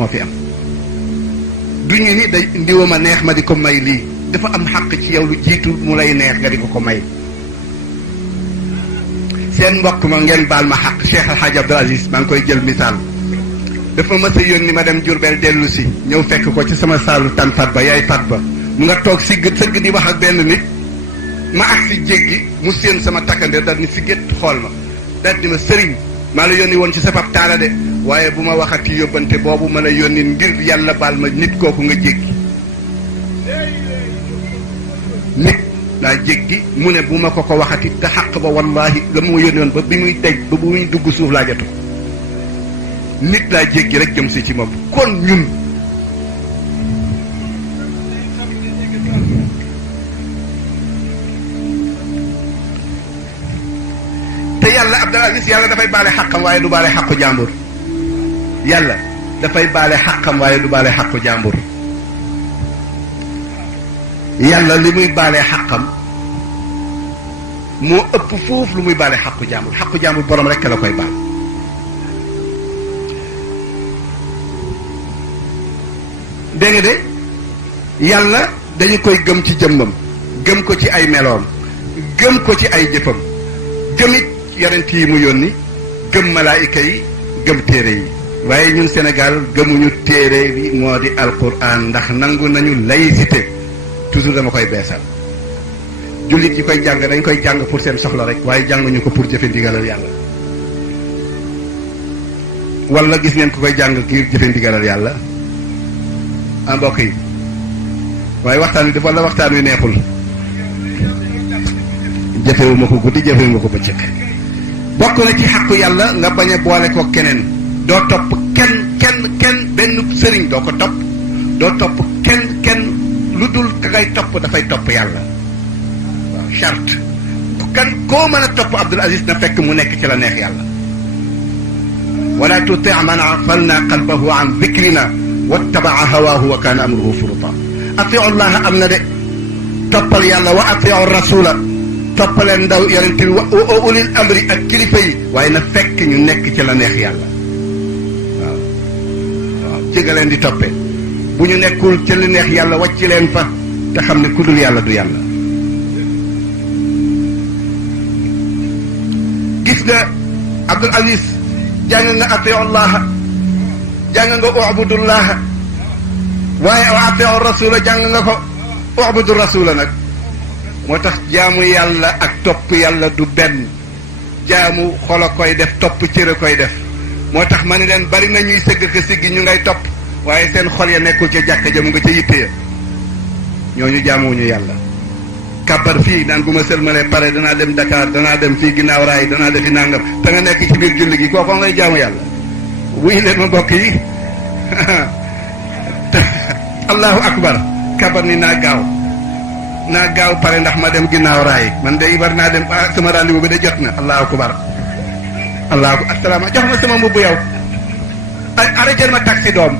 moo fi am du ñu ni day ndiwa ma neex ma di ko may lii dafa am xàq ci yow lu jiitu mu lay neex nga di ko may seen mbokk ma ngeen baal ma xàq Cheikh El Hadj Abdoul Aziz maa ngi koy jël misaal dafa mës a yónni ma dem Jurbel dellu si ñëw fekk ko ci sama saalu tan fat ba yaay fat ba mu nga toog si sëgg di wax ak benn nit ma ak si jéggi mu séen sama takkandeer daal ni si gét xool ma daal di ma sëriñ maa la yónni woon ci sa pap taala de waaye bu ma waxati yóbbante boobu ma la yónni ngir yàlla baal ma nit kooku nga jéggi nit laa jéggi mu ne bu ma ko waxati te xaq ba wallahi la ma yónni woon ba bi muy dej ba bu muy dugg suuf laa jotu nit laa jéggi rek jëm si ci moom kon ñun te yàlla Abdoul Aziz yàlla dafay baale xaqam waaye du baale xaqu jàmbur yàlla dafay baale xaqam waaye du baale xaqu jàmbur yàlla li muy baale xaqam moo ëpp foofu lu muy baale xaqu jàmbur borom rek la koy baal dégg nga de yàlla dañu koy gëm ci jëmmam gëm ko ci ay meloom gëm ko ci ay jëfam gëmit yonent yi mu yónni gëm malaayika yi gëm téere yi waaye ñun Sénégal gëmuñu téere bi moo di alquran ndax nangu nañu laïcité toujours dama koy beesal jullit yi koy jàng dañ koy jàng pour seen soxla rek waaye jànguñu ko pour jëfe ndigalal yàlla wala gis ngeen ku koy jàng ngir jëfe ndigalal yàlla ah mbokk yi waaye waxtaan wi dafa wala waxtaan wi neexul jëfewuma ko guddi jëfewuma ko bëccëg bokk na ci xàqu yàlla nga bañ a boole ko keneen doo topp kenn benn sëriñ doo ko topp doo topp kenn lu dul ka ngay topp dafay topp yàlla waaw charte kan koo mën a topp Abdoul Aziz na fekk mu nekk ci la neex yàlla wala tuti man aghfalna qalbahu an dhikrina wattabaa hawaahu wa kaana amruhu furuta atiu llaha am na de toppal yàlla wa atiu rasula toppaleen ndaw yonent bi wa ulil amri ak kilifa yi waaye na fekk ñu nekk ci la neex yàlla waaw ci nga leen di toppee bu ñu nekkul ci li neex yàlla wàcc leen fa te xam ne ku dul yàlla du yàlla gis nga Abdoul Aziz jàng nga atiu llaha jàng nga ubudullaha waaye wa atiu rasula jàng nga ko ubudu rasula nag moo tax jaamu yàlla ak topp yàlla du benn jaamu xol a koy def topp cër a koy def moo tax ma ne leen bari na ñuy sëgg ka siggi ñu ngay topp waaye seen xol ya nekkul ca jàkka ja mu nga ca yitte ya ñooñu jaamuwuñu yàlla kàbbar fii naan bu ma sëlmalee pare danaa dem Dakar danaa dem fii ginnaaw raay danaa defi nangam te nga nekk ci biir julli gi kooku ngay jaamu yàlla wuy leen ma mbokk yi allahu akbar kàbbar ni naa gaaw pare ndax ma dem ginnaaw raay man de war naa dem sama rendez-vous bi de jot na allahu akbar asalaama jox ma sama mbubb yow arrêté ma taxi doom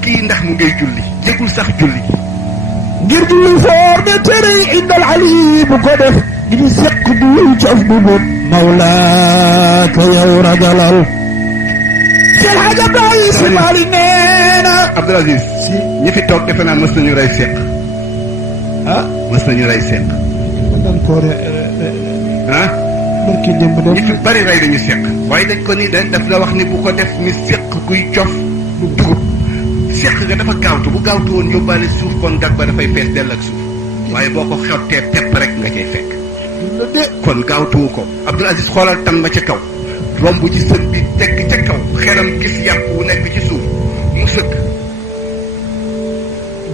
kii ndax mu ngay julli yëgul sax julli ngir julli foor de tere indal ali bu ko def ngir seq du cof bu but mawlaaka yow ragalal sel xaja bayi si maali neena Abdoul Aziz ñi fi toog defe naa mës nañu rey seq mës nañu rey seq ñi fi bari rey dañu seq waaye dañ ko ni daf la wax ni bu ko def ni seq kuy cof du dugub seq nga dafa gaawtu bu gaawtu woon yóbbaale suuf kon dag ba dafay fees dell ak suuf waaye boo ko xottee pepp rek nga cay fekk kon gaawtuwu ko Abdoul Aziz xoolal tan ma ca kaw romb ci sën bi tekk ca kaw xelam gis yàpp wu nekk ci suuf mu sëkk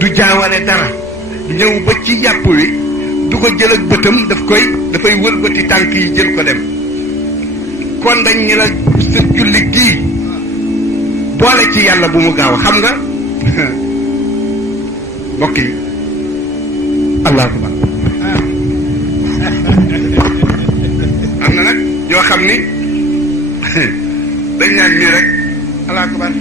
du jaawale dara ñëw ba ci yàpp wi du ko jël ak bëtam dafay wëlbati tànk yi jël ko dem kon dañ ñu la sa julli gii boole ci yàlla bu mu gaaw xam nga mbokk yi allahu akbar am na nag ñoo xam ni dañ naan nii rek allahu akbar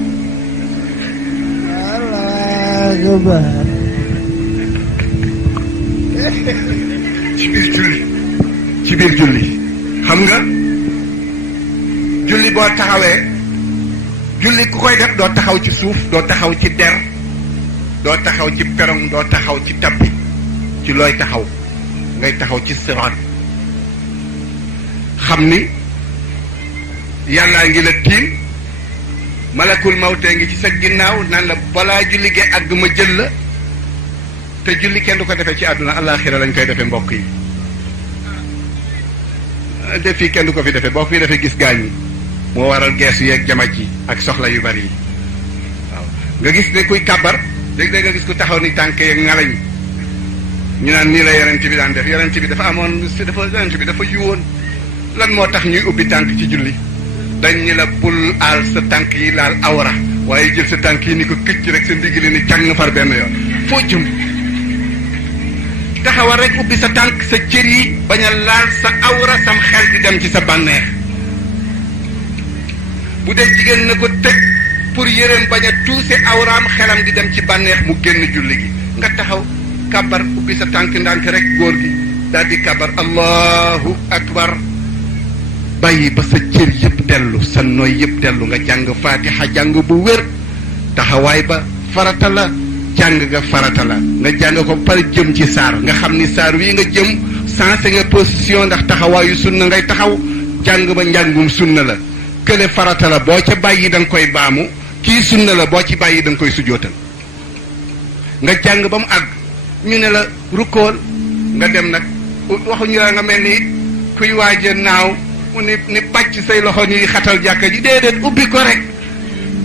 ci biir julli xam nga julli boo taxawee julli ku koy def doo taxaw ci suuf doo taxaw ci der doo taxaw ci perong doo taxaw ci tappi ci looy taxaw ngay taxaw ci siraat xam ni yàllaa ngi la tiim malakul mawtee ngi ci sa ginnaaw naan la balaa julli gee àgg ma jël la te julli kenn du ko defee ci àdduna àllaaxira lañ koy defee mbokk yi def fii kenn du ko fi defee boo fi defee gis gaañ yi moo waral geesu yeeg jamaj yi ak soxla yu bari yi waaw nga gis ne kuy kàbbar léeg-léeg nga gis ku taxaw ni tànk yeeg ngalañ ñu naan nii la yonent bi daan def yonent bi dafa amoon yonent bi dafa yuwoon lan moo tax ñuy ubbi tànk ci julli dañ ni la bul aal sa tànk yi laal awra waaye jël sa tànk yi ni ko këcc rek sa ndigg li ni càng far benn yoon foo jëm taxawal rek ubbi sa tànk sa cër yi bañ a laal sa awra sam xel di dem ci sa bànneex bu dee jigéen na ko tëj pour yéreem bañ a tuuse awraam xelam di dem ci bànneex mu génn julli gi nga taxaw kàbbar ubbi sa tànk ndànk rek góor gi daal di kàbbar allahu akbar bàyyi ba sa cër yëpp dellu sa nooy yëpp dellu nga jàng faatiha jàng bu wér taxawaay ba farata la jàng nga farata la nga jàng ko pare jëm ci saar nga xam ni saar wii nga jëm sensé nga position ndax taxawaayu sunna ngay taxaw jàng ba njàngum sunna la kële farata la boo ca bàyyi da nga koy baamu kii sunna la boo ci bàyyi da nga koy sujootal nga jàng ba mu àgg ñu ne la rukkool nga dem nag waxuñu la nga mel ni kuy waaje naaw mu ni pàcc say loxo ñuy xatal jàkka ji déedéet ubbi ko rek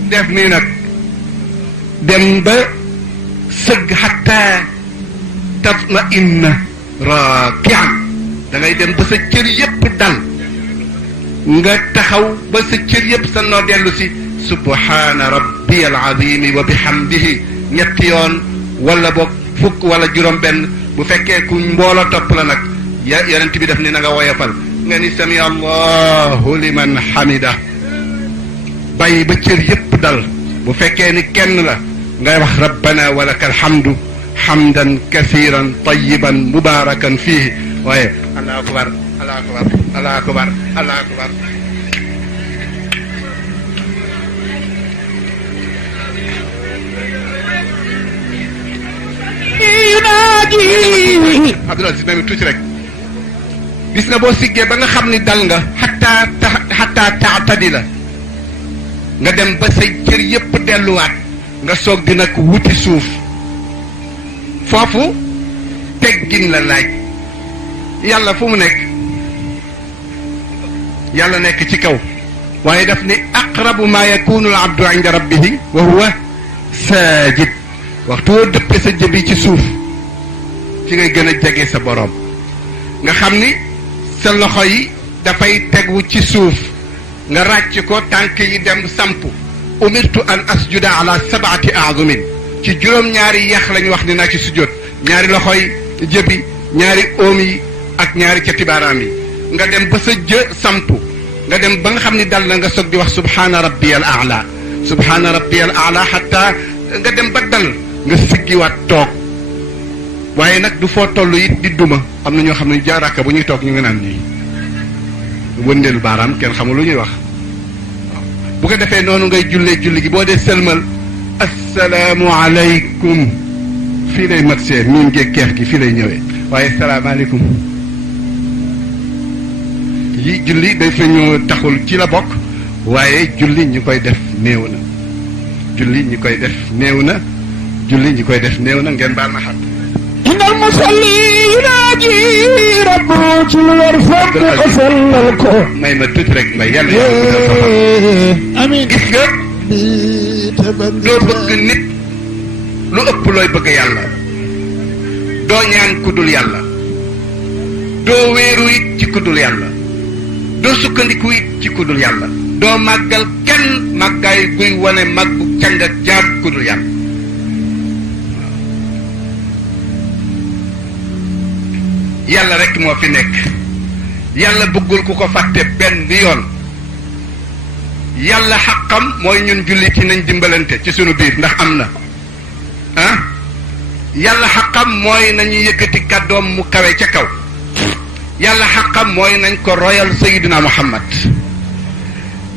def nii nag dem ba sëgg xataa tatma inna raakian da ngay dem ba sa cër yépp dal nga taxaw ba sa cër yépp sa noo dellu si subhaana rabbi al azimi wa bihamdihi ñetti yoon wala boog fukk wala juróom benn bu fekkee ku mbooloo topp la nag yonent bi def ni na nga woyofal nga ni sami allahu liman hamida bàyyi ba cër yépp dal bu fekkee ni kenn la ngay wax rabbana walaka alhamdu hamdan kathiran tayiban mubarakan fihi waaye allahu akbar allahu akbar allahu akbar allahu akbar Abdoulaye si même tuuti rek gis na boo siggee ba nga xam ni dal nga xataa taatadi la nga dem ba say cër yépp delluwaat nga soog di nag wuti suuf foofu teggin la laaj yàlla fu mu nekk yàlla nekk ci kaw waaye daf ni aqrabu ma yakunu al abdu inda rabbihi wa huwa saajid waxtu woo dëppe sa jëbi ci suuf ci ngay gën a jege sa boroom nga xam ni sa loxo yi dafay tegu ci suuf nga ràcc ko tànk yi dem samp umirtu an asjuda ala sab'ati a'zumin ci juróom-ñaari yax lañu wax ni naa ci sujjóot ñaari loxo yi jëbi ñaari oom yi ak ñaari cati baaraam yi nga dem ba sa samp nga dem ba nga xam ni dal na nga soog di wax subhaana rabbiyal a'la subhaana rabbiyal a'la hatta nga dem ba dal nga siggiwaat toog waaye nag du foo toll it di duma am na ñoo xam ne jaaraka bu ñuy toog ñu ngi naan nii wëndeelu baaraam kenn xamul lu ñuy wax waaw bu ko defee noonu ngay jullee julli gi boo dee sëlmal assalaamu aleykum fii lay mat see miin géeg keex gi fii lay ñëwee waaye salaamaaleykum yi julli day fa ñu taxul ci la bokk waaye julli ñi koy def néew na julli ñi koy def néew na julli ñi koy def néew na ngeen baal ma xam innal musalli yunaaji rabbu ci lu war foog ko sellal ko may ma tuuti rek mbay yàlla yàlla amiin gis nga doo bëgg nit lu ëpp looy bëgg yàlla doo ñaan ku dul yàlla doo wéeru it ci ku dul yàlla doo sukkandiku it ci ku dul yàlla doo màggal kenn màggaay guy wane màggu càng ak jaam ku dul yàlla yàlla rek moo fi nekk yàlla bëggul ku ko fàtte benn yoon yàlla xaqam mooy ñun jullit yi nañ dimbalante ci sunu biir ndax am na ah yàlla xaqam mooy nañu yëkkati kàddoom mu kawe ca kaw yàlla xaqam mooy nañ ko royal Sayyidina Muhammad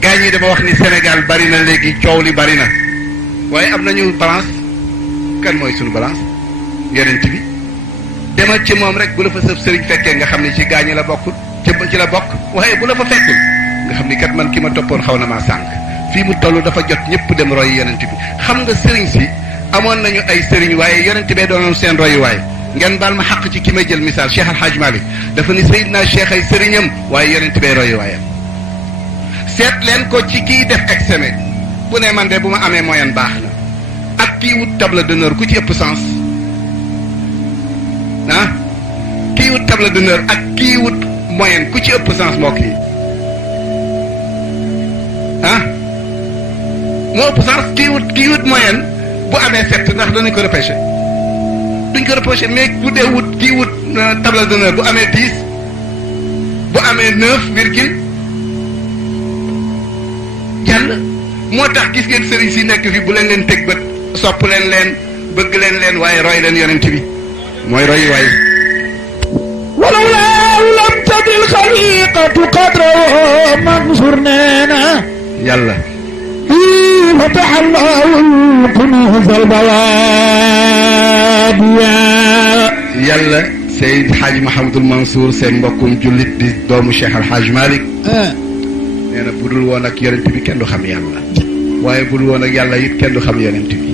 gaañ yi dama wax ni Sénégal bari na léegi coow li bari na waaye am nañu balance. kan mooy sunu balance yonent bi demal ci moom rek bu la fa sëb sëriñ fekkee nga xam ne ci gaañi la bokkul ci la bokk waaye bu la fa fekkul nga xam ni kat man ki ma toppoon xaw na maa sànq fii mu toll dafa jot ñëpp dem roy yonent bi xam nga sëriñ si amoon nañu ay sëriñ waaye yonent bee doonoon seen royuwaay ngeen baal ma xaq ci ki may jël misaal Cheikh Al Hadj Malick dafa ni Seydina Cheikh ay sëriñam waaye yonent bee royuwaayam seet leen ko ci kiy def examen bu ne man de bu ma amee moyen baax na ak kii wut table d'honneur ku ci ëpp sens ah kii wut table d'honneur ak kii wut moyen ku ci ëpp sens mbokk yi ah moo ëpp sens kii wut moyen bu amee 7 ndax danañ ko repêché duñ ko repêché mais bu dee wut kii wut table d'honneur bu amee 10 bu amee 9 virgule jàll moo tax gis ngeen sëriñ si nekk fi bu leen leen teg bët sopp leen bëgg leen waaye roy leen yonent bi mooy roy waay ولولا لم تدل خليقة قدره منصور نانا yàlla فتح الله الكنوز البواب yàlla Seyd Hadj Mouhamadul Mansour seen mbokkum jullit di doomu Cheikh Al Hadj Malick nee na bu dul woon ak yonent bi kenn du xam yàlla waaye bu dul woon ak yàlla it kenn du xam yonent bi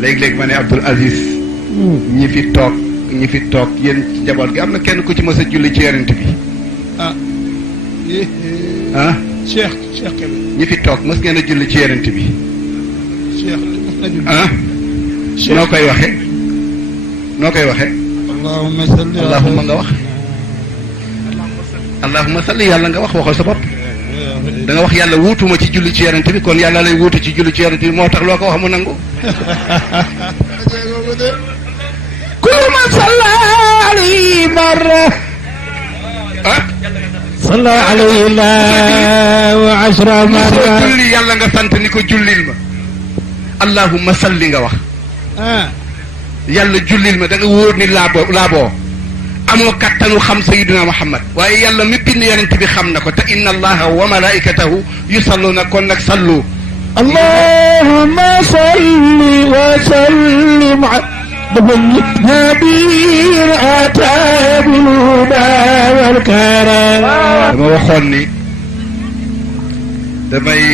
léeg-léeg ma ne Abdoul Aziz ñi fi toog yéen ci njaboot gi am na kenn ku ci mës a julli ci yonent bi Cheikh ñi fi toog mës ngeen a julli ci yonent bi noo koy waxe allahumma nga wax allahumma salli yàlla nga wax waxal sa bopp da nga wax yàlla wuutuma ci julli ci yonent bi kon yàlla lay wuutu ci julli ci yonent bi moo tax loo ko wax mu nangu كل من صلى عليه مرة صلى عليه الله وعشر مرات julli yàlla nga sant ni ko jullil ma allahumma salli nga wax yàlla jullil ma da nga wóor ni laaboo amoo kattanu xam sayyidina Muhammad waaye yàlla mi bind yonent bi xam na ko te inna allaha wa malaikatahu yusalluna kon nag sallu اللهم صل وسلم نبي أتى بالهدى والكرم dama waxoon ni damay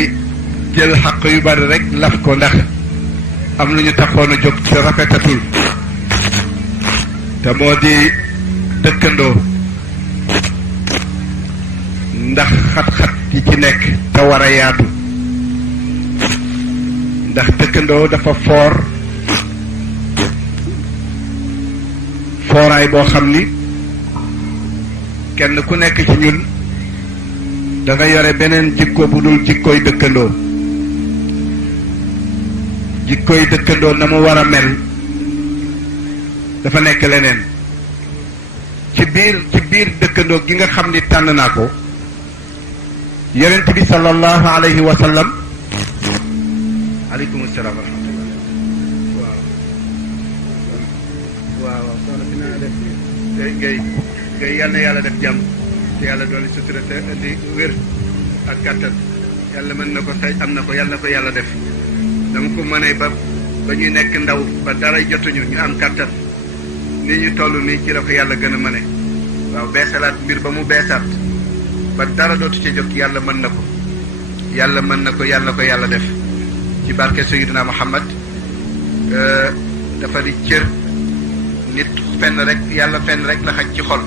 jël xaq yu bari rek laf ko ndax am lu ñu taxoon a jóg ci rafetatul te moo di dëkkandoo ndax xat-xat yi ci nekk te war a yaatu ndax dëkkandoo dafa fooraay boo xam ni kenn ku nekk ci ñun da nga yore beneen jikko bu dul jikkooy dëkkandoo jikkooy dëkkandoo na mu war a mel dafa nekk leneen ci biir dëkkandoo gi nga xam ni tànn naa ko yonent bi sallallahu alayhi wa sallam aleykum salaam wa rahmatullah waaw soxna si naa def ngay yal na yàlla def jàmm te yàlla doon sutura te indi wér ak kàttan yàlla mën na ko say am na ko yàlla na ko yàlla def dama ko mënee ba ñuy nekk ndaw ba dara jotuñu ñu am kàttan nii ñu toll nii ci la ko yàlla gën a mëne waaw beesalaat mbir ba mu beesaat ba dara dootu ci jóg yàlla mën na ko yàlla mën na ko yàlla na ko yàlla def ci barke Sayyidina Muhammad dafa di cër nit fenn rek yàlla fenn rek la xaj ci xol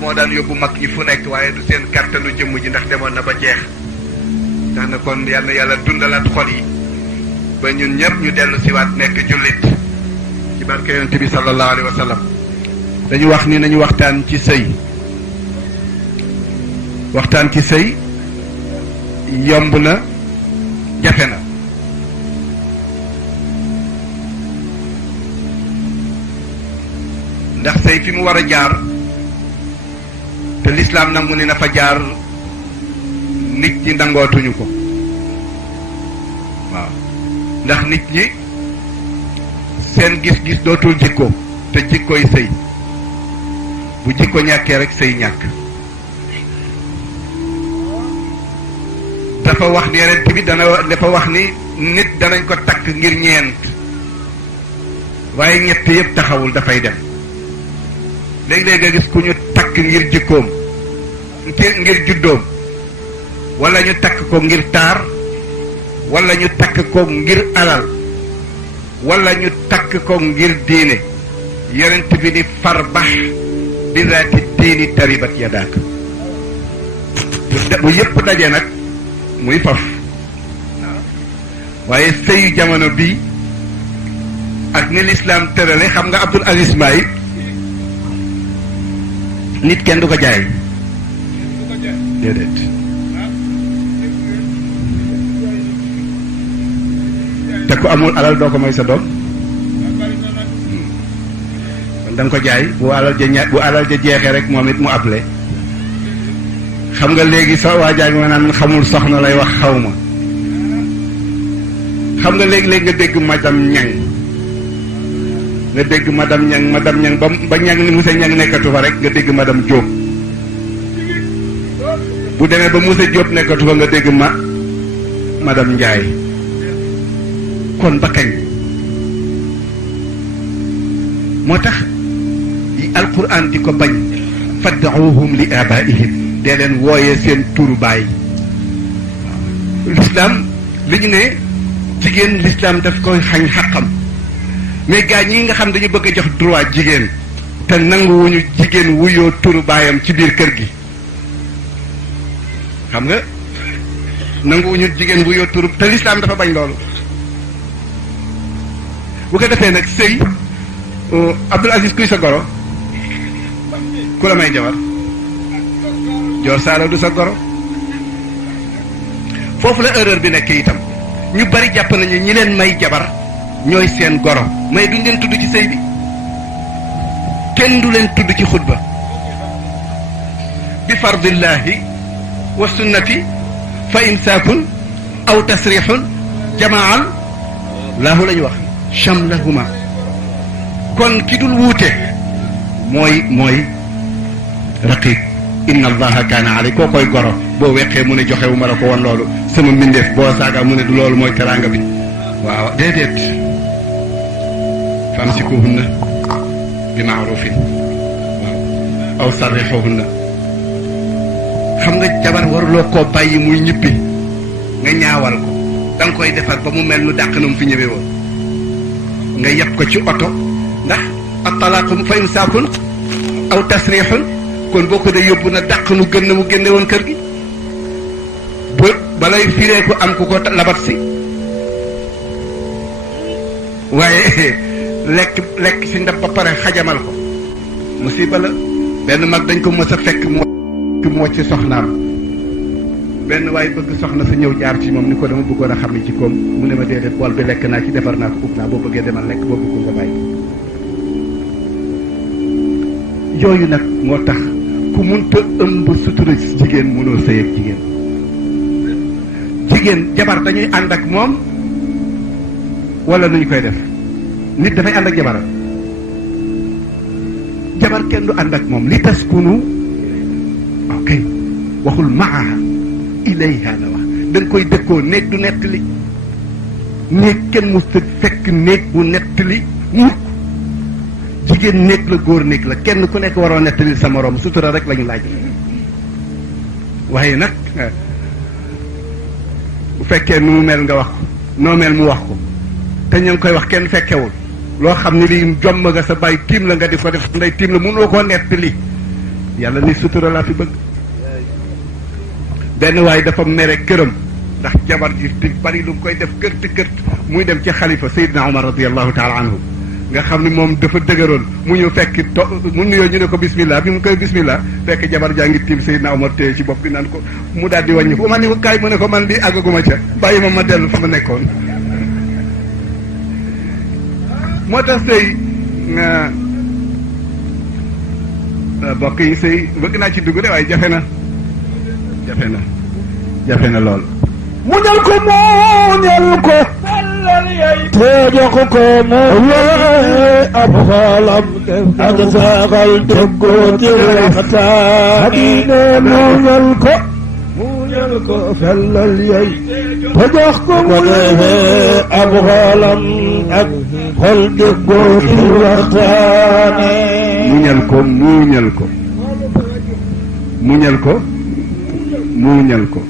moo daan yóbbu mag ñi fu nekk waaye du seen kàttanu jëmm ji ndax demoon na ba jeex ndax na kon yal na yàlla dundalaat xol yi ba ñun ñëpp ñu dellu siwaat nekk jullit ci barke yonent bi sallallahu alayhi wa sallam dañu wax ni nañu waxtaan ci sëy yomb na jafe na ndax sëy fi mu war a jaar te lislaam nangu ni na fa jaar nit ñi nangootuñu ko waaw ndax nit ñi seen gis-gis dootul jikko te jikkoy sëy bu jikko ñàkkee rek sëy ñàkk dafa wax ni yonent bi dafa wax ni nit danañ ko takk ngir ñeent waaye ñett yëpp taxawul dafay dem léeg-léeg nga gis ku ñu takk ngir jikkoom ngir juddoom wala ñu takk ko ngir taar wala ñu takk ko ngir alal wala ñu takk ko ngir diine yonent bi ni farbax bi zaati diini taribat yadaak bu yëpp daje nag muy faf waaye sëyu jamono bii ak ni lislaam tërale xam nga Abdul Aziz Mbaye nit kenn du ko jaay déedéet te ku amul alal doo ko may sa doom kon da nga ko jaay bu alal ja jeexee rek moom it mu able xam nga léegi sa waajaay ma naan xamul soxna lay wax xaw ma xam nga léegi-léegi nga dégg madame Ñang nga dégg madame Ñang ba Ñang ni monsieur Ñang nekkatu fa rek nga dégg madame Diop bu demee ba monsieur Diop nekkatu fa nga dégg madame Ndiaye kon ba kañ moo tax alquran di ko bañ fad'uuhum li abaihim dee leen wooyee seen turu baay l'islam li ñu ne jigéen l'islam daf koy xañ xaqam mais gaa ñi nga xam dañu bëgg a jox droit jigéen te nanguwuñu jigéen wuyoo turu baayam ci biir kër gi xam nga nanguwuñu jigéen wuyoo turu te l'islam dafa bañ loolu bu ko defee nag sëy Abdul Aziz kuy sa goro ku la may jabar Joor Saalo du sa goro foofu la erreur bi nekk itam ñu bari jàpp nañu ñi leen may jabar ñooy seen goro may duñ leen tudd ci sëy bi kenn du leen tudd ci xutba bi fardillahi wa sunnati fa imsaakun aw tasrixun jamaan laahu la ñu wax chamlahuma kon ki dul wuute mooy raqiib inna allaha kaana alay koo koy goro boo weqee mu ne joxewu ma la ko woon loolu sama mbindeef boo saaga mu ne du loolu mooy teraanga bi waaw déedéet famsikuhunna bi maarufin waaw aw sarrixuhunna xam nga jabar waruloo koo bàyyi muy ñibbi nga ñaawal ko da nga koy defar ba mu mel nu dàq na mu fi ñëwee woon nga yeb ko ci oto ndax at-talaaqu fa imsaakun aw tasriixun kon boo ko dee yóbbu na dàq nu gën na mu génne woon kër gi ba balay firee ko am ku ko labat si waaye lekk si ndab ba pare xajamal ko musiba la benn mag dañ ko mës a fekk moo ci soxnaam benn waaye bëgg soxna sa ñëw jaar ci moom ni ko dama bëggoon a xam ne ci koom mu ne ma déedéet bool bi lekk naa ci defar naa ko ub naa boo bëggee demal lekk boo bëggul nga bàyyi yooyu nag moo tax ku munta ëmb sutura ci jigéen mënoo sëy ak jigéen jabar dañuy ànd ak moom wala nuñ koy def nit dafay ànd ak jabaram jabar kenn du ànd ak moom li taskunu ok waxul maaha ilayha la wax da nga koy dëkkoo néeg du nettali néeg kenn musta fekk néeg bu nettali mukk jigéen néeg la góor néeg la kenn ku nekk waroo nettali sa moroom sutura rek lañu laaj waaye nag bu fekkee nu mu mel nga wax ko noo mel mu wax ko te ñu ngi koy wax kenn fekkewul loo xam ne lii jomm nga sa bàyyi tiim la nga di ko def ndey tiim la mënuloo koo nettali yàlla ni sutura laa fi bëgg benn waaye dafa mere këram ndax jabar ji di bari lu mu koy def kërti kërt muy dem ci xalifa Seydina Omar radiallahu taala anhu nga xam ni moom dafa dëgëroon mu ñëw fekk mu nuyoo ñu ne ko bismillah bi mu koy bismillah fekk jabar jaa ngi tiim Seydina Omar téye ci bopp bi naan ko mu daal di wàññi ko man ni ko kaay mu ne ko man di àggaguma ca bàyyi ma dellu fa ma nekkoon moo tax sëy bokk yi sëy bëgg naa ci dugg de waaye jafe na lool muñal ko te jox ko moom ab xoolam ak saxal déggoo ci waxtaan ne muñal ko muñal ko fellal yey te jox ko mu defee ab xolam ak xol déggoo ci waxtaane muñal ko muñal ko muñal ko muñal ko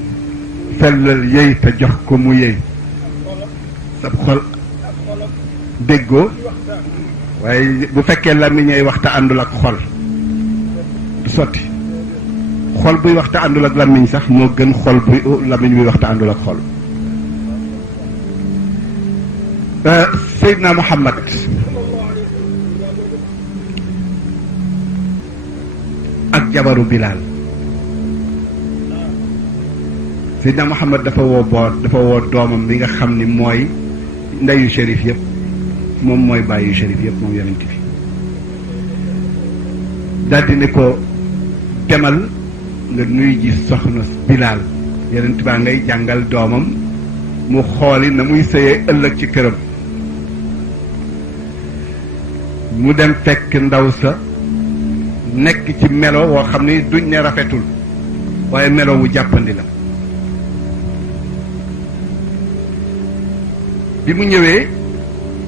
fellal yey te jox ko mu yey sab xol déggoo waaye bu fekkee làmmiñ ay waxta àndul ak xol du sotti xol buy waxta àndul ak làmmiñ sax moo gën xol buy làmmiñ buy waxta àndul ak xol Seydina Muhammad ak jabaru Bilaal Seydina Muhammad dafa woo doomam bi nga xam ni mooy ndeyu shérif yëpp moom mooy bàyyi shérif yëpp moom yonent bi daldi ne ko demal nga nuy ji soxna Bilaal yonent baa ngay jàngal doomam mu xooli na muy sëyee ëllëg ci këram mu dem fekk ndaw sa nekk ci melo woo xam ni duñ ne rafetul waaye melo wu jàppandi la bi mu ñëwee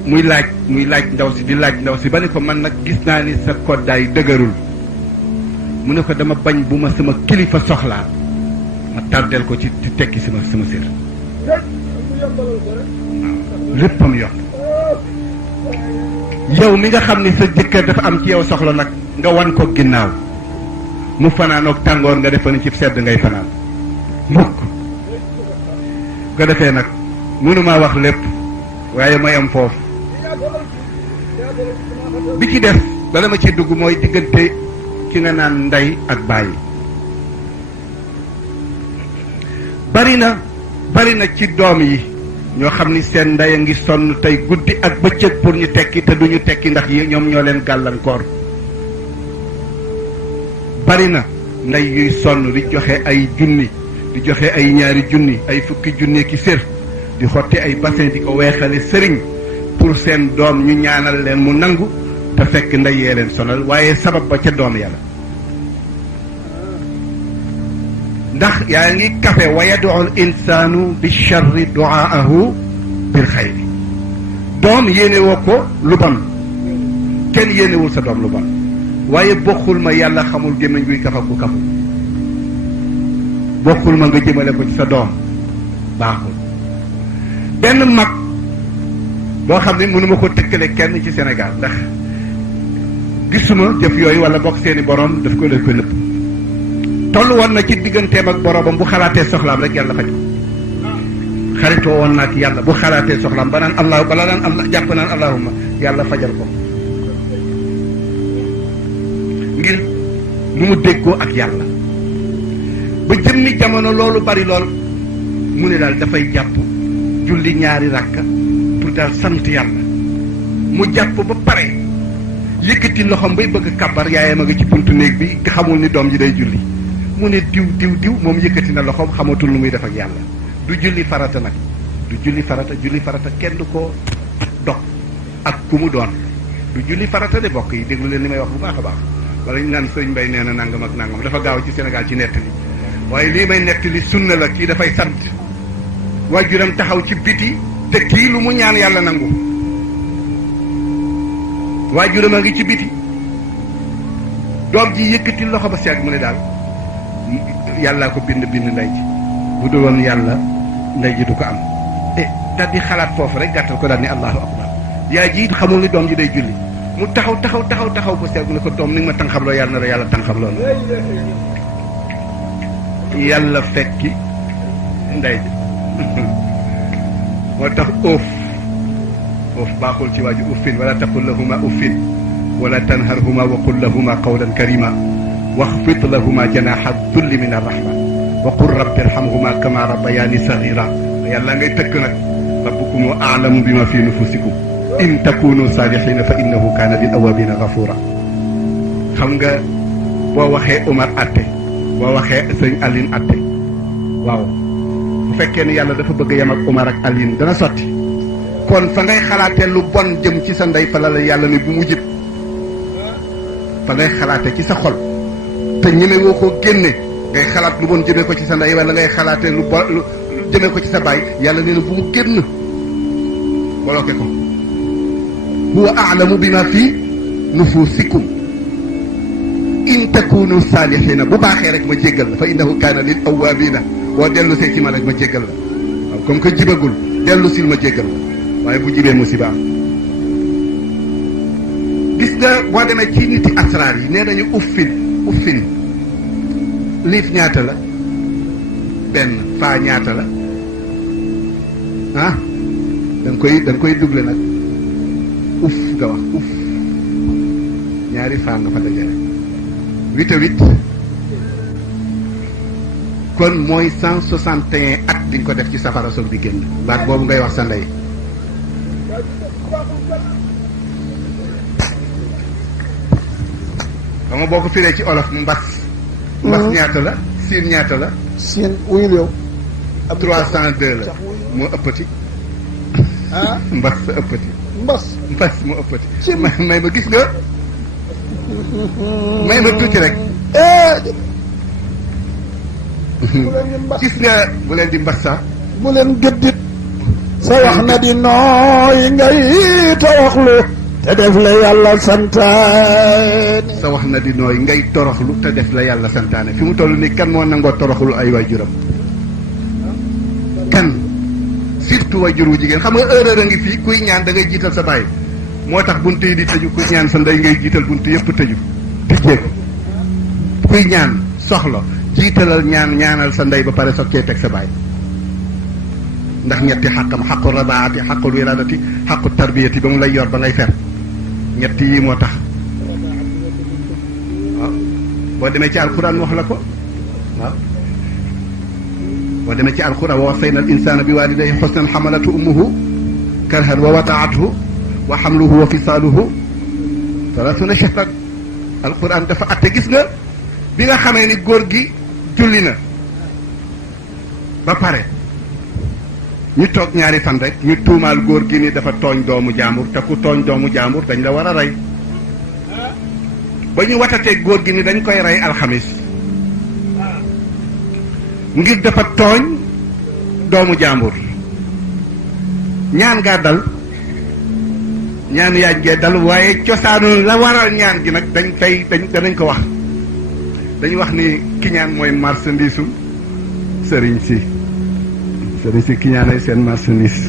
muy laaj ndaw si di laaj ndaw si ba ne ko man nag gis naa ni sa koddaay dëgërul mu ne ko dama bañ bu ma sama kilifa soxlaa ma tardel ko ci tekki sama sér waaw léppam yokk yow mi nga xam ni sa jëkkër dafa am ci yow soxla nag nga wan ko ginnaaw mu fanaanook tàngoor nga defa ni ci sedd ngay fanaan mukk ko defee nag mënumaa wax lépp waaye may am foofu bi ci def bala ma ci dugg mooy diggante ki nga naan ndey ak bàyyi bari na ci doom yi ñoo xam ni seen ndey a ngi sonn tey guddi ak bëccëg pour ñu tekki te duñu tekki ndax yi ñoom ñoo leen gàllankoor bari na ndey yuy sonn di joxe ay junni di joxe ay ñaari junni ay fukki junni ki sér di xotti ay bassin di ko weexale sëriñ pour seen doom ñu ñaanal leen mu nangu te fekk ndey yee leen sonal waaye sabab ba ca doom yàlla ndax yaa ngi kafe wa yadu al insaanu bi charri duaahu bil xayri doom yéene woo ko lu bon kenn yéenewul sa doom lu bon waaye bokkul ma yàlla xamul gémmiñ guy kafa bu kaful bokkul ma nga jëmale ko ci sa doom baaxul benn mag boo xam ne mënuma ko tëkkale kenn ci Sénégal ndax gisuma jëf yooyu wala bokk seeni borom daf ko def ko nëpp toll woon na ci digganteem ak boromam bu xalaatee soxlaam rek yàlla faj ko xaritoo woon na ak yàlla bu xalaatee soxlaam ba naan allah bala naan allah jàpp naan allahumma yàlla fajal ko ngir lu mu déggoo ak yàlla ba jëmmi jamono loolu bari lool mu ne daal dafay jàpp julli ñaari ràkka pour daal sant yàlla mu jàpp ba pare yëkkati loxoom bay bëgg kàbbar yaayam a nga ci buntu néeg bi te xamul ni doom ji day julli mu ne diw moom yëkkati na loxoom xamatul lu muy def ak yàlla du julli farata nag du julli farata kenn du ko dog ak ku mu doon du julli farata de bokk yi déglu leen li may wax bu baax a baax wala ñu naan sëñ Mbay nee na nangam ak nangam dafa gaaw ci Sénégal ci nettali waaye lii may nettali sunna la kii dafay sant waajuram taxaw ci biti te kii lu mu ñaan yàlla nangu waajuram a ngi ci biti doom ji yëkkati loxo ba seeg mu ne daal yàllaa ko bind ndey ji bu dul woon yàlla ndey ji du ko am daal di xalaat foofu rek gàttal ko daal ni allahu akbar yaay ji xamul ni doom ji day julli mu taxaw ba seeg mu ne ko doom ni nga ma tànxamloo yàlla na la yàlla tànxamloo na yàlla fekki ndey ji moo tax oof baaxul ci waaju uffin wala taqul lahuma uffin wala tanharhuma wa qul lahuma qawlan karima waxfid lahuma janaha dulli min arrahma wa qul rabbi irhamhuma kama rabbayani saghira yàlla ngay tëkk nag rabbukum a'lamu bima fi nufusikum in takunu salihina fa innahu kana lil awabina ghafura xam nga boo waxee Omar atte boo waxee sëñ Aline atte waaw bu fekkee ni yàlla dafa bëgg yem ak Omar ak Aline dana sotti kon fa ngay xalaatee lu bon jëm ci sa ndey fa la yàlla ne bu mu jib fa ngay xalaatee ci sa xol te ñeme woo ko génne ngay xalaat lu bon jëmee ko ci sa ndey wala ngay xalaatee lu bon lu jëmee ko ci sa baay yàlla nee na bu mu génn bloqué ko huwa a'lamu bima fi nufusikum in takunu salihina bu baaxee rek ma jéggal la fa innahu kaana lil awwabina boo dellu see ci ma rek ma jéggal la waaw comme que jibagul dellu sil ma jéggal la waaye bu jibee musiba am gis nga boo demee ci niti asraar yi nee nañu uffin liif ñaata la benn faa ñaata la ah da nga koy double nag uff nga wax uff ñaari faa nga fa dajale 8 à 8 kon mooy 161 at di nga ko def ci safara sol bi génn baat boobu ngay wax sa ndey xam nga boo ko firee ci olof mbas ñaata la siin ñaata la siin wuyul yow 302 la moo ëppati ah mbas sa ëppati mbas moo ëppati may ma gis nga may ma tuuti rek gis nga bu leen di mbas sax bu leen gëddit sa wax na di nooy ngay toroxlu te def la yàlla santaane sa wax na di nooy ngay toroxlu te def la yàlla santaane fi mu toll nii kan moo nangoo toroxlu ay waajuram kan surtout waajur wu jigéen xam nga erreur a ngi fii kuy ñaan da ngay jiital sa baay moo tax bunt yi di tëju kuy ñaan sa ndey ngay jiital bunt yëpp tëju tijjee ko kuy ñaan soxla jiitalal ñaanal sa ndey ba pare soog cee teg sa baay ndax ñetti xàqam xaqu rabaati xaqul wiladati xaqu tarbiyati ba mu lay yor ba ngay fer ñetti yi moo tax waaw boo demee ci alquran wax la ko waaw boo demee ci alquran wa wasayna al insana bi walidayhi xusnan xamalatu ummuhu karhan wa wataathu wa xamluhu wa fisaaluhu 30 shahran alquran dafa atte gis nga bi nga xamee ni góor gi julli na ba pare ñu toog ñaari fan rek ñu tuumaal góor gi ni dafa tooñ doomu jaambur te ku tooñ doomu jaambur dañ la war a rey ba ñu watatee góor gi ni dañ koy rey alxamis ngir dafa tooñ doomu jaambur ñaan gaa dal ñaan yaaj gee dal waaye cosaanu la waral ñaan gi nag danañ ko wax dañu wax ni kiñaan mooy marchandise u sëriñ si kiñaanay seen marchandise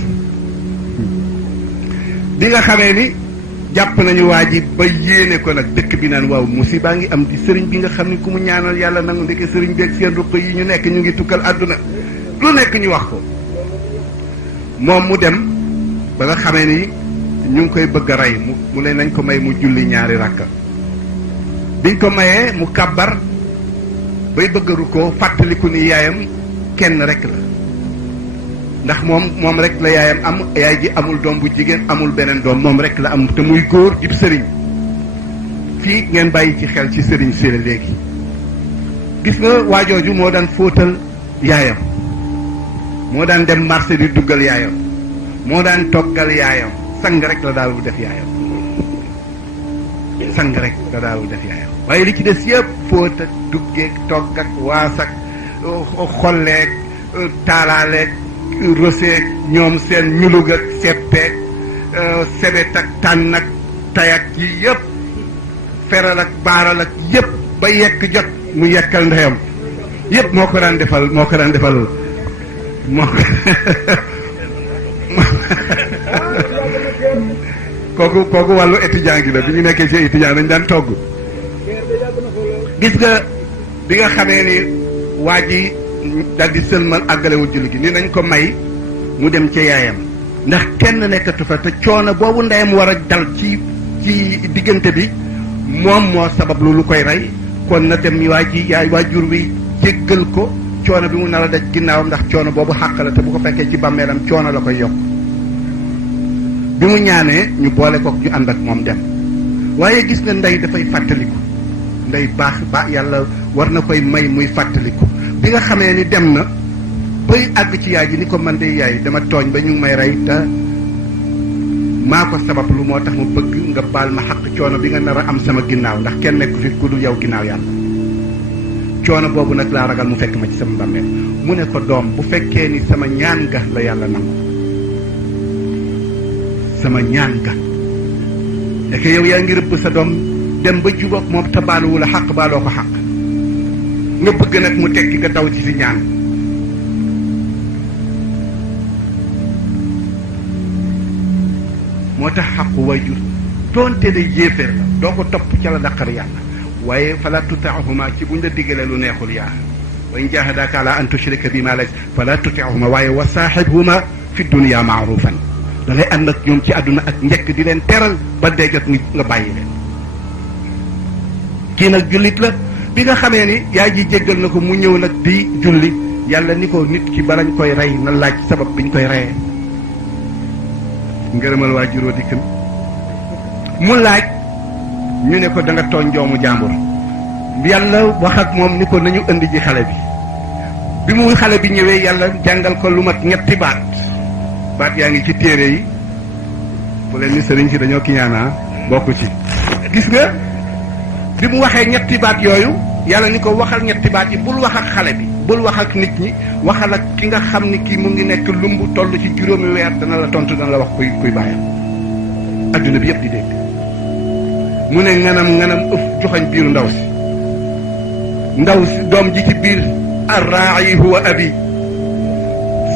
bi nga xamee ni jàpp nañu waa ji ba yéene ko nag dëkk bi naan waaw musiba ngi am di sëriñ bi nga xam ni ku mu ñaanal yàlla nangu ndeke sëriñ beeg seen ruq yi ñu nekk ñu ngi tukkal àdduna lu nekk ñu wax ko moom mu dem ba nga xamee ni ñu ngi koy bëgg a rey mu ne nañ ko may mu julli ñaari rakka biñ ko mayee mu kàbbar bay bëggaru ko fàttaliku ni yaayam kenn rek la ndax moom rek la yaayam am yaay ji amul doom bu jigéen amul beneen doom moom rek la am te muy góor jib sëriñ fii ngeen bàyyi ci xel ci sëriñ si la léegi gis nga waajooju moo daan fóotal yaayam moo daan dem marché di duggal yaayam moo daan toggal yaayam sang rek la daawul def yaayam sang rek la daawul def yaayam waaye li ci des yëpp fóot ak duggeeg togg ak waas ak xolleeg taalaaleeg roseeg ñoom seen ñulug ak seppeeg sebet ak tànn ak tayak yi yëpp feral ak baaral ak yëpp ba yekk jot mu yekkal ndeyam yëpp moo ko daan defal moo kooku wàllu étudiant gi la bi ñu nekkee ci étudiant dañ daan togg gis nga bi nga xamee ni waa ji dal di sëlmal àggalewul julli gi ni nañ ko may mu dem ca yaayam ndax kenn nekkatu fa te coono boobu ndeyam war a dal ci diggante bi moom moo sabab lu koy rey kon na dem waajur wi jéggal ko coono bi mu nar a daj ginnaawam ndax coono boobu xàq la te bu ko fekkee ci bàmmeelam coono la koy yokk bi mu ñaanee ñu boole ko ñu ànd ak moom dem waaye gis nga ndey dafay fàttaliku ndey baax yàlla war na koy may muy fàttaliku bi nga xamee ni dem na bay àgg ci yaay ji ni ko man de yaay dama tooñ ba ñu ngi may rey te maa ko sabab lu moo tax mu bëgg nga baal ma xaq coono bi nga nar a am sama ginnaaw ndax kenn nekku fi ku dul yow ginnaaw yàlla coono boobu nag laa ragal mu fekk ma ci sama bàmmeel mu ne ko doom bu fekkee ni sama ñaan ga la yàlla nangu sama ñaan ga et que yow yaa ngi rëbb sa doom dem ba jubóog moom te baaluwu la xaq baaloo ko xaq nga bëgg nag mu tekki nga daw ci si ñaan moo tax xaqu waajur doonte de yéeféer la doo ko topp ca la daqar yàlla waaye fala tuti'huma ci buñ la diggalee lu neexul yaa wa in jahadaka ala an tushrika bi ma laysa fala tuti'huma waaye wa saaxibhuma fi dunya ma'rufan da ngay ànd ak ñoom ci àdduna ak njëkk di leen teral ba dee jot nga bàyyi leen kii nag jullit la bi nga xamee ni yaay ji jéggal na ko mu ñëw nag di julli yàlla ni ko nit ki balañ koy rey na laaj sabab biñ koy reyee ngërëmal waajuroo dikk mu laaj ñu ne ko da nga tooñ joomu jàmbur yàlla wax ak moom ni ko nañu indi ji xale bi mu xale bi ñëwee yàlla jàngal ko lu mat ñetti baat yaa ngi ci téere yi bu leen ni sëriñ si dañoo kiñaana bokk ci gis nga bi mu waxee ñetti baat yooyu yàlla ni ko waxal ñetti baat yi bul wax ak xale bi bul wax ak nit ñi waxal ak ki nga xam ni kii mu ngi nekk lumb toll ci juróomi weer dana la tontu dana la wax kuy bàyyam adduna bi yëpp di dégg mu ne nganam ëf joxañ biiru ndaw si doom ji ci biir arraayi huwa abi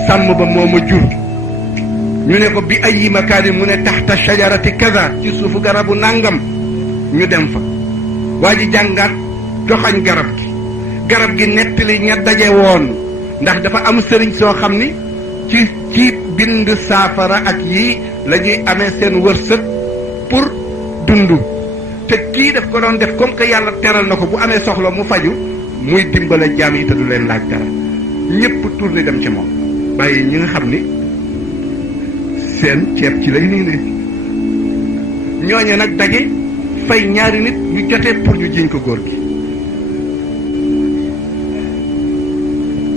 sàmm ba moo ma jur ñu ne ko bi ayi makaani mu ne taxta shajarati kaza ci suufu garabu nàngam ñu dem fa waa ji jàngaat joxañ garab gi nettali ña daje woon ndax dafa am sëriñ soo xam ni ci bind saafara ak yii la ñuy amee seen wërsëg pour dund te kii daf ko doon def comme que yàlla teral na ko bu amee soxla mu faju muy dimbale jaam yi te du leen laaj dara ñëpp tourné dem ci moom bàyyi ñi nga xam ni seen ceeb ci lay nii ne ñooñe nag daje fay ñaari nit ñu jotee pour ñu jiñ ko góor gi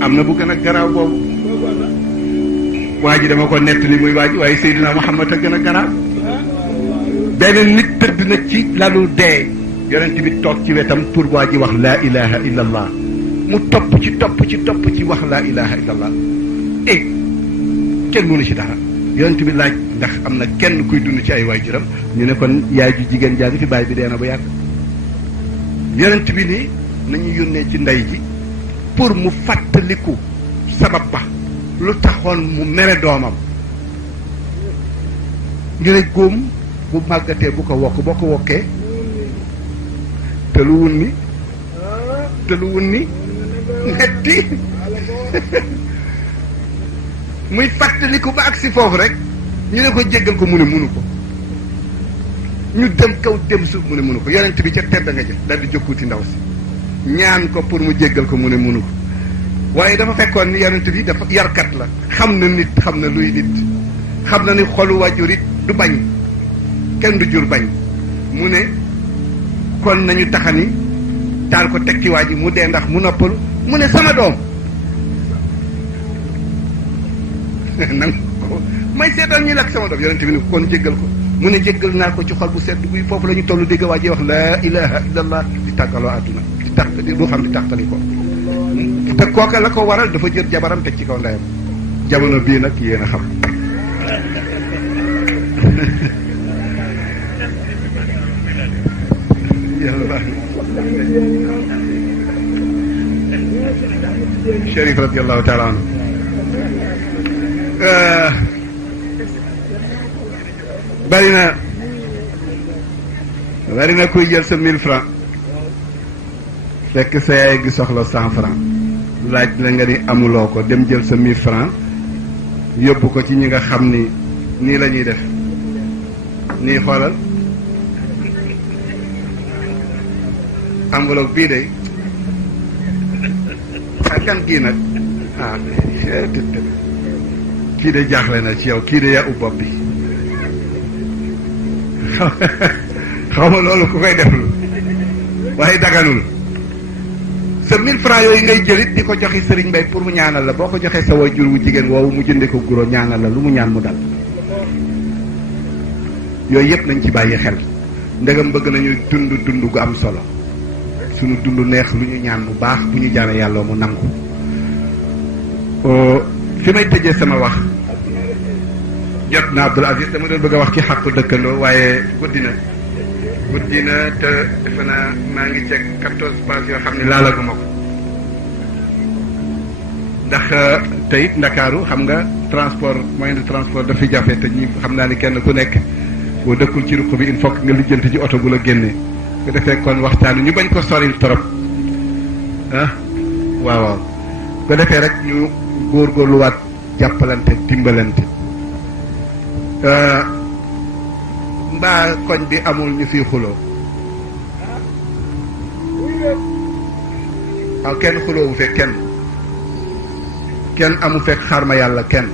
am na bu gën a garaaw boobu waa ji dama ko nettali muy waa ji waaye Seydina Muhammad a gën a garaaw benn nit tëdd na ci lalu dee yonent bi toog ci wetam pour waa ji wax laa ilaha illa allah mu topp ci wax laa ilaha illa allah kenn mënu ci dara yonent bi laaj ndax am na kenn kuy dund ci ay waajuram ñu ne kon yaay ju jigéen jaa ngi fi baay bi dee na ba yàgg yonent bi ni nañu yónnee ci ndey ji pour mu fàttaliku sabab ba lu taxoon mu mere doomam ñu ne góom bu màggatee bu ko wokk boo ko wokkee te lu wun ni metti muy fàttaliku ba agsi foofu rek ñu ne ko jéggal ko mu ne munu ko ñu dem kaw dem suuf mu ne munu ko yonent bi ca tedd nga jël daal di jokkuti ndaw si ñaan ko pour mu jéggal ko mu ne munu ko waaye dafa fekkoon ni yonent bi dafa yarkat la xam na nit xam na luy nit xam na ni xolu waajur it du bañ kenn du jur bañ mu ne kon nañu taxani taal ko teg ci waa ji mu dee ndax mu noppalu mu ne sama doom nang ko may seetal ñi lakk sama doom yonent bi ne kon jéggal ko mu ne jéggal naa ko ci xol bu sedd buy foofu la ñu toll dégg waa ji wax laa ilaha illallah di tàggaloo àdduna di du xam di tàqali ko te kooka la ko waral dafa jël jabaram teg ci kaw ndeyam jamono bii nag yéen a xam yàlla Chérif radiallahu taala anhu bari na kuy jël sa 1000 francs fekk sa yaay gi soxla 100 francs laaj la nga ni amuloo ko dem jël sa 1000 francs yóbbu ko ci ñi nga xam ni nii la ñuy def nii xoolal enveloppe bii de kan kii nag kii de jaaxle na ci yow kii de yaa ub bopp bi xaw ma loolu ku koy deflu waaye daganul sa 1000 francs yooyu ngay jëlit di ko joxi Sëriñ Mbay pour mu ñaanal la boo ko joxee sa waajur wu jigéen woowu mu jënde ko guro ñaanal la lu mu ñaan mu dal yooyu yëpp nañ ci bàyyi xel ndegam bëgg nañu dund gu am solo suñu dund neex lu ñu ñaan bu baax bu ñu jaare yàlla mu nangu. fi may tëjee sama wax jot na Abdoul Aziz dama doon bëgg a wax ci xàqu dëkkandoo waaye guddi na te defe naa maa ngi ceeg 14 pages yoo xam ne laalaguma ko ndax tey Ndakaaru xam nga transport moyen de transport dafi jafe te ñi xam naa ni kenn ku nekk boo dëkkul ci ruq bi il faut que nga lijjanti ci oto bu la génnee bu defee kon waxtaanu ñu bañ ko soril trop ah waaw ko defee rek ñu góorgóorluwaat jàppalante dimbalante mbaa koñ bi amul ñu fiy xuloo waaw kenn xuloo bu fekk kenn amu fekk xarma yàlla kenn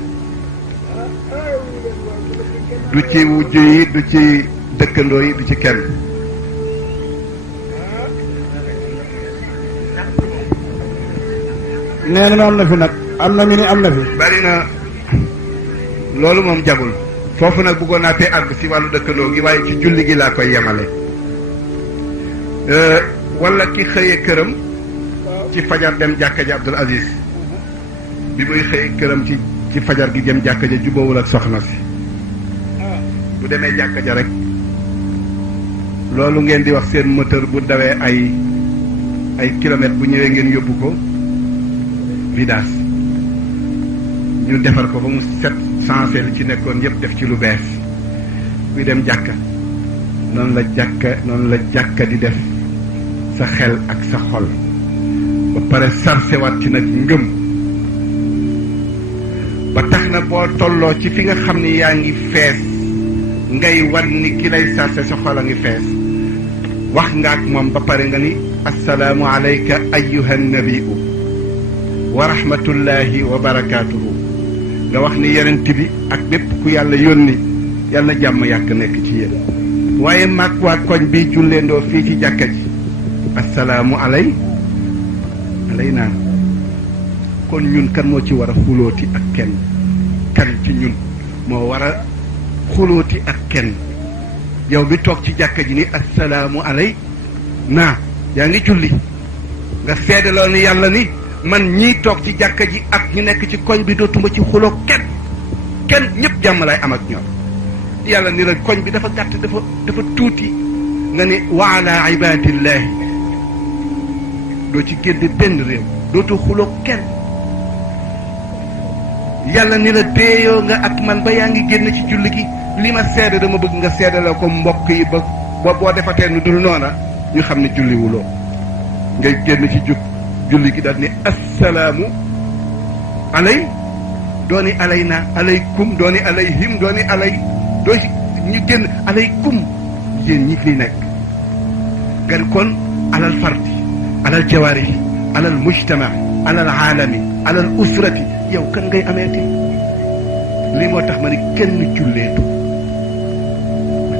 du ci wujj yi du ci dëkkandoo yi du ci kenn nee na am na fi nag am na ñu ni am na fi bari na loolu moom jagul foofu nag bëggoon naa fee àgg si wàllu dëkkandoo gi waaye ci julli gi laa koy yemale wala ki xëye këram ci fajar dem jàkka ja Abdoul Aziz bi muy xëy këram ci fajar gi jëm jàkka ja jubóowul ak soxna si bu demee jàkka ja rek loolu ngeen di wax seen moteur bu dawee ay kilomètres bu ñëwee ngeen yóbbu ko vidange ñu defar ko ba mu set sensé li ci nekkoon yëpp def ci lu bees kuy dem jàkka noonu la jàkka di def sa xel ak sa xol ba pare sarsewaat ci nag ngëm ba tax na boo tolloo ci fi nga xam ni yaa ngi fees ngay wan ni ki lay sarse sa xol a ngi fees wax nga ak moom ba pare nga ni assalaamu alayka ayyuha nabiyu wa rahmatullahi wa barakaatuhu nga wax ni yonent bi ak bépp ku yàlla yónni yàlla jàmm yàgg nekk ci yéen waaye mag waa koñ bi julleendoo fii ci jàkka ji assalaamu alay naan kon ñun kan moo ci war a xulooti ak kenn kan ci ñun moo war a xulooti ak kenn yow bi toog ci jàkka ji ni assalaamu alay naa yaa ngi julli nga seedaloo ni yàlla ni man ñii toog ci jàkka ji ak ñu nekk ci koñ bi dootuma ci xuloo kenn ñëpp jàmm lay am ak ñoom yàlla ni la koñ bi dafa gàtt dafa tuuti nga ni wa ala ibadillahi doo ci génne benn réew dootu xuloo kenn yàlla ni la déeyoo nga ak man ba yaa ngi génn ci julli gi li ma seede dama bëgg nga seedaloo ko mbokk yi ba boo defatee nu dul noona ñu xam ne julliwuloo ngay génn ci julli gi daal ni assalaamu alay dooni alay na alaykum dooni alayhim dooni alay doo ñu génn alaykum yéen ñi fi nekk gan kon alal fardi alal jawaarih alal mujtama alal aalami alal usrati yow kan ngay ameeti lii moo tax ma ni kenn julleetu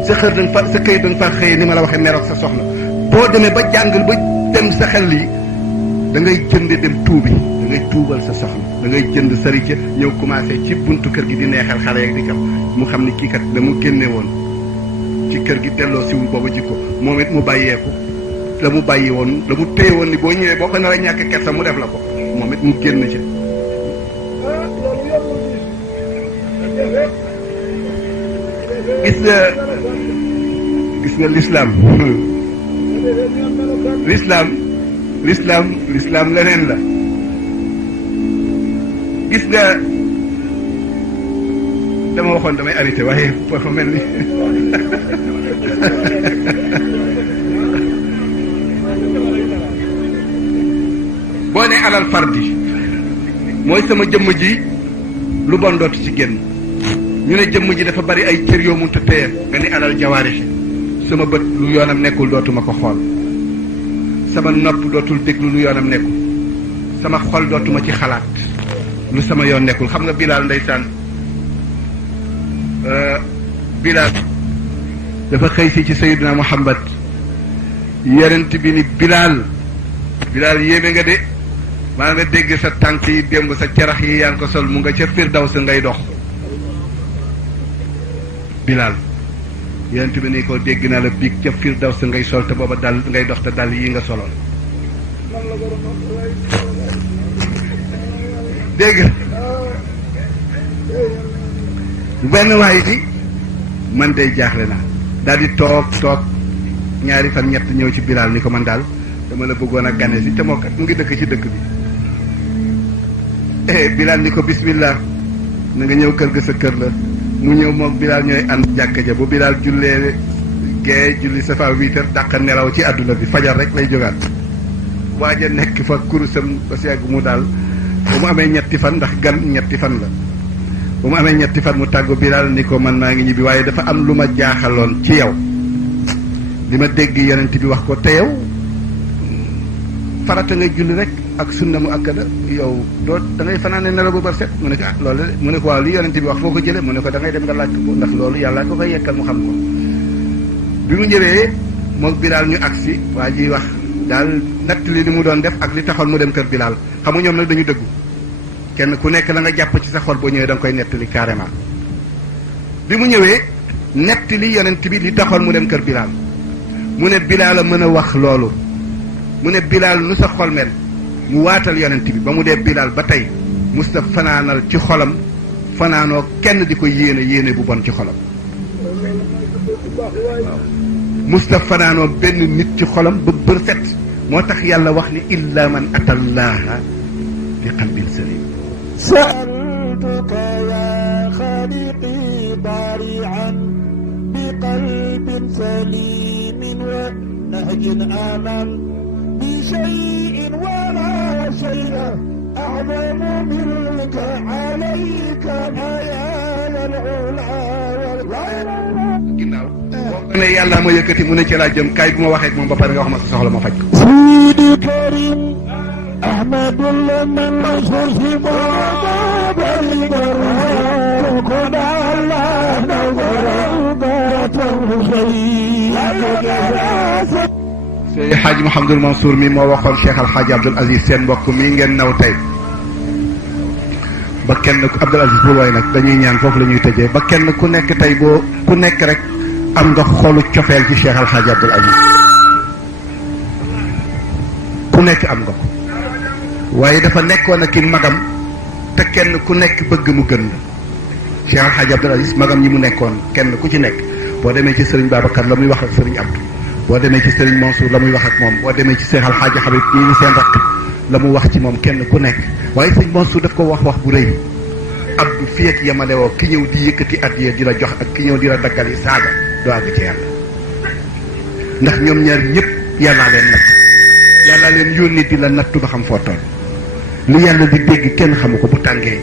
sa xër danga fa sa këyit danga fa xëyee ni ma la waxee meroog sa soxla boo demee ba jàngal ba dem sa xel lii da ngay jënde dem tuubi da ngay tuubal sa soxla da ngay jënd sarica ñëw commencé ci buntu kër gi di neexal xale yeeg di kam mu xam ni kii kat da mu génne woon ci kër gi delloo siwul booba jikko moom it mu bàyyeeku la mu bàyyi woon la mu téye woon ni boo ñëwee boo ko nar a ñàkk kersa mu def la ko moom it mu génn ci gis nga lislaam leneen la gis nga dama waxoon damay arrêté waaye foofa mel ni boo ne alal fardi mooy sama jëmm ji lu bon dootu ci génn ñu ne jëmm ji dafa bari ay cër yoo mënta téye nga ni alal jawaarixi sama bët lu yoonam nekkul dootuma ko xool sama nopp dootul déglu lu yoonam nekkul sama xol dootuma ci xalaat lu sama yoon nekkul xam nga Bilaal ndeysaan Bilaal dafa xëy si ci Sayyidina Muhammad yonent bi ni Bilaal yéeme nga de maa nga dégg sa tànk yi démb sa carax yi yaa ngi ko sol mu nga ca Firdaws ngay dox Bilaal yonent bi ni ko dégg naa la biig ca Firdaws ngay sol te booba dal ngay dox te dal yi nga soloon dégg nga benn waay ji man day jaaxle naa daal di toog ñaari fan ñett ñëw ci Bilal ni ko man daal dama la bëggoon a gane si te moo kat mu ngi dëkk ci dëkk bi. Bilal ni ko bismillah na nga ñëw kër ga sa kër la mu ñëw moom Bilal ñooy ànd jàkka ja bu Bilal jullee gee julli safa 8 heures dàq nelaw ci àdduna bi fajar rek lay jógaat waaja nekk fa kurusam ba si yàgg mu daal ba mu amee ñetti fan ndax gan ñetti fan la ba mu amee ñetti fan mu tàggu Bilal ni ko man maa ngi ñibbi waaye dafa am lu ma jaaxaloon ci yow li ma dégg yonent bi wax ko te yow farata ngay julli rek ak sunna mu akkada yow doo da ngay fanaane nelaw ba bar set mu ne ko ah loolu mu ne ko waaw li yonent bi wax foo ko jëlee mu ne ko da ngay dem nga laaj ko ndax loolu yàlla ko koy yekkal mu xam ko bi mu ñëwee moom Bilal ñu agsi waa ji wax daal natt li mu doon def ak li taxoon mu dem kër Bilal xam nga ñoom nag dañu dëggu kenn ku nekk la nga jàpp ci sa xol boo ñëwee da nga koy nettali carrément bi mu ñëwee nettali yonent bi li taxoon mu dem kër Bilal mu ne Bilal a mën a wax loolu mu ne Bilal nu sa xol mel mu waatal yonent bi ba mu dee Bilal ba tey musta fanaanal ci xolam fanaanoo kenn di ko yéene bu bon ci xolam waaw musta fanaanoo benn nit ci xolam ba bër set moo tax yàlla wax ni illa man atallaha bi qalbin salim sa'altuka ya khaliqi bari'an bi qalbin salimin wa nahjin aman bi shay'in wa la shay'a a'zamu minka alayka ya al-ula ginnaaw boo ne yàlla ma yëkkati mu ne ci laa jëm kaay bu ma waxee ak moom ba pare nga wax ma sa soxla ma faj ko sidi karim ahmadullah man sursi Seydi Hadji Mouhamadoul Mansour mi moo waxoon Cheikh Al Hadji Abdoul Aziz seen mbokk mi ngeen naw tey ba kenn Abdoul Aziz bul way nag dañuy ñaan foofu la ñuy tëjee ba kenn ku nekk tey boo ku nekk rek am nga xolu cofeel ci Cheikh Al Hadji Abdoul Aziz ku nekk am nga ko waaye dafa nekkoon ak i magam te kenn ku nekk bëgg mu gën la Cheikh Al Hadji Abdoul Aziz magam ñi mu nekkoon kenn ku ci nekk boo demee ci Serigne Babacar la muy wax ak Serigne Abdou boo demee ci Serigne Mansour la muy wax ak moom boo demee ci Cheikh Al Hadji Habib ñii ni seen rakk la mu wax ci moom kenn ku nekk waaye Serigne Mansour daf ko wax bu rëy Abdou fii ak yamale woo ki ñëw di yëkkati addiya di la jox ak ki ñëw di la daggal yi saaga doo àgg ci yàlla ndax ñoom ñaar ñëpp yàllaa leen natt yàllaa leen yónni di la nattu ba xam foo toll lu yàlla di dégg kenn xamu ko bu tàngee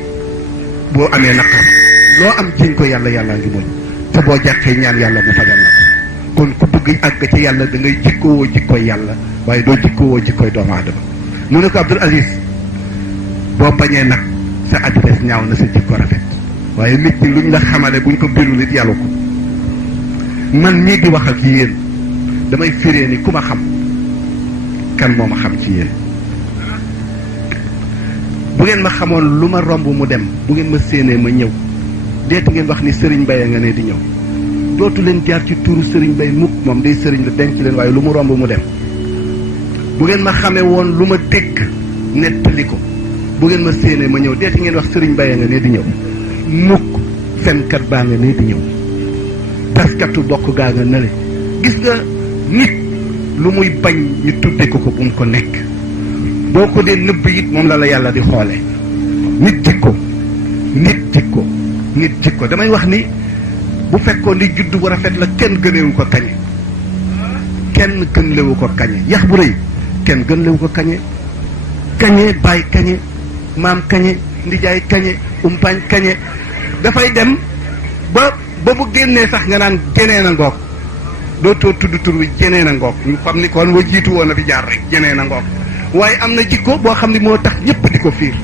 boo amee naqar loo am jiñ ko yàlla ngi muñ te boo jàqee ñaan yàlla mu fajal la ko kon ku bëgg àgg ci yàlla da ngay jikkowoo jikkoy yàlla waaye doo jikkowoo jikkoy doomu aadama mu ne ko Abdoul Aziz boo bañee nag sa adresse ñaaw na sa jikko rafet waaye nit ñi luñ la xamale buñ ko birul it yàlla ko man mii di wax ak yéen damay firee ni ku ma xam kan moo ma xam ci yéen bu ngeen ma xamoon lu ma romb mu dem bu ngeen ma séenee ma ñëw deet ngeen wax ni Serigne Baye nga ne di ñëw dootu leen jaar ci turu Serigne Baye mukk moom day Serigne la denc leen waaye lu mu romb mu dem bu ngeen ma xamee woon lu ma dégg nettali ko bu ngeen ma séenee ma ñëw deet ngeen wax Serigne Baye nga ne di ñëw mukk fenkat baa nga ne di ñëw taskatu bokk gaa nga nale gis nga nit lu muy bañ ñu tudde ko bu mu ko nekk boo ko dee nëbb it moom la yàlla di xoole nit jikko damay wax ni bu fekkoon ni juddu bu rafet la kenn gënewu ko kañe kenn gënlewu ko kañe yax bu rëy kenn gënlewu ko kañe baay kañe maam kañe ndijaay kañe umpaañ kañe dafay dem ba bu génnee sax nga naan jeneen a ngoog dootoo tudd tur wi jeneen a ngoog ñu xam ni kon wa jiitu woon na fi jaar rek jeneen a ngoog waaye am na jikko boo xam ne moo tax ñëpp di ko fiir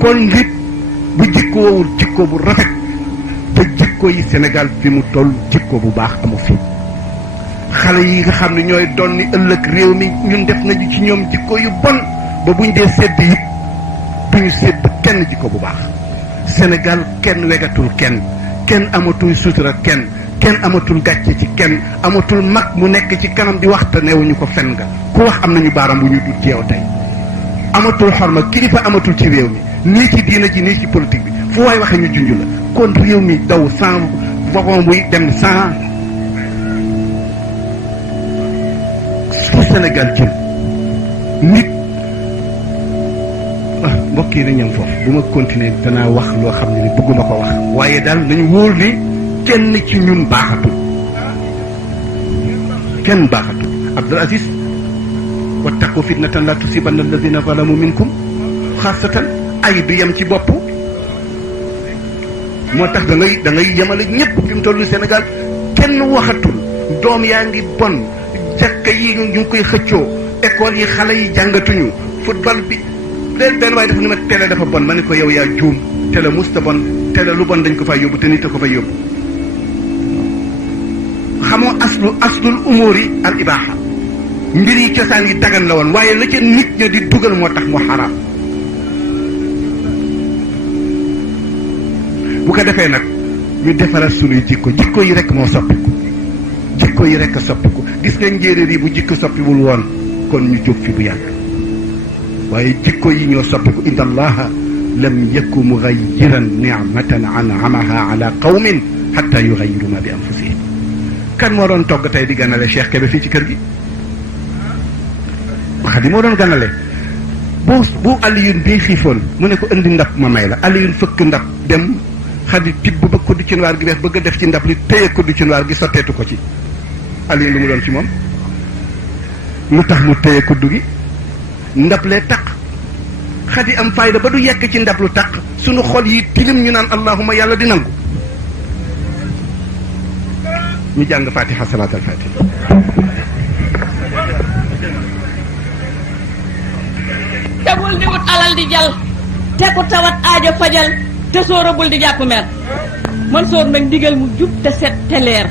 kon nit bu jikko wowul jikko bu rafet te jikko yi Sénégal fi mu toll jikko bu baax amu fi xale yi nga xam ne ñooy doon ni ëllëg réew mi ñun def nañu ci ñoom jikko yu bon ba buñ dee sedd it duñu sedd kenn jikko bu baax Sénégal kenn wegatul kenn amatul sutura kenn kenn amatul gàcce ci kenn amatul mag mu nekk ci kanam di wax te newuñu ko fen nga ku wax am nañu baaram bu ñu dut ci yow tey amatul xorma kilifa amatul ci réew mi nii ci diina ji nii ci politique bi fu waay waxee ñu junj la kon réew mi daw sans wagon buy dem sans fu Sénégal jëm nit mbokk yi nañ ñam foofu bu ma continuer danaa wax loo xam ne ni bëgguma ko wax waaye daal nañu wóor ni kenn ci ñun baaxatul kenn baaxatul Abdul Aziz wattaqu fitnatan la tusibanna alladina zalamu minkum xaasatan ay du yem ci bopp moo tax da ngay yemale ñëpp fi mu toll ni Sénégal kenn waxatul doom yaa ngi bon jàkka yi ñu ngi koy xëccoo école yi xale yi jàngatuñu football bi benn waaye dafa ni ma télé dafa bon ma ne ko yow yaa juum télé musta bon télé lu bon dañ ko fay yóbbu te nit a ko fay yóbbu xamoo aslul umuri al ibaha mbir yi cosaan yi dagan la woon waaye la ca nit ña di dugal moo tax mu xaraam bu ko defee nag ñu defaral sunuy jikko yi rek moo soppiku jikko yi rek a soppiku gis nga njéeréer yi bu jikko soppiwul woon kon ñu jóg fi bu yàgg waaye jikko yi ñoo soppiku inna allaha lam yaku mugayiran nicmatan anamaha ala qawmin xatta yugayiru ma bi anfusihim kan moo doon togg tey di ganale Cheikh Kébé fii ci kër gi Xadi moo doon ganale bu Alioune bii xiifoon mu ne ko indi ndab ma may la Alioune fëkk ndab dem Xadi tibb ba kuddu ci noir gi bees bëgg a def ci ndab li téye kuddu ci noir gi sotteetu ko ci Alioune lu mu doon ci moom lu tax mu téye kuddu gi ndab lee taq Xadi am fayda ba du yekk ci ndab lu taq sunu xol yi tilim ñu naan allahuma yàlla di nangu ñu jàng fatiha salaat al fatiha tegul di wut alal di jal te ku tawat aajo fajal te sóorabul di jàpp mer man sóor nag digal mu jub te set te leer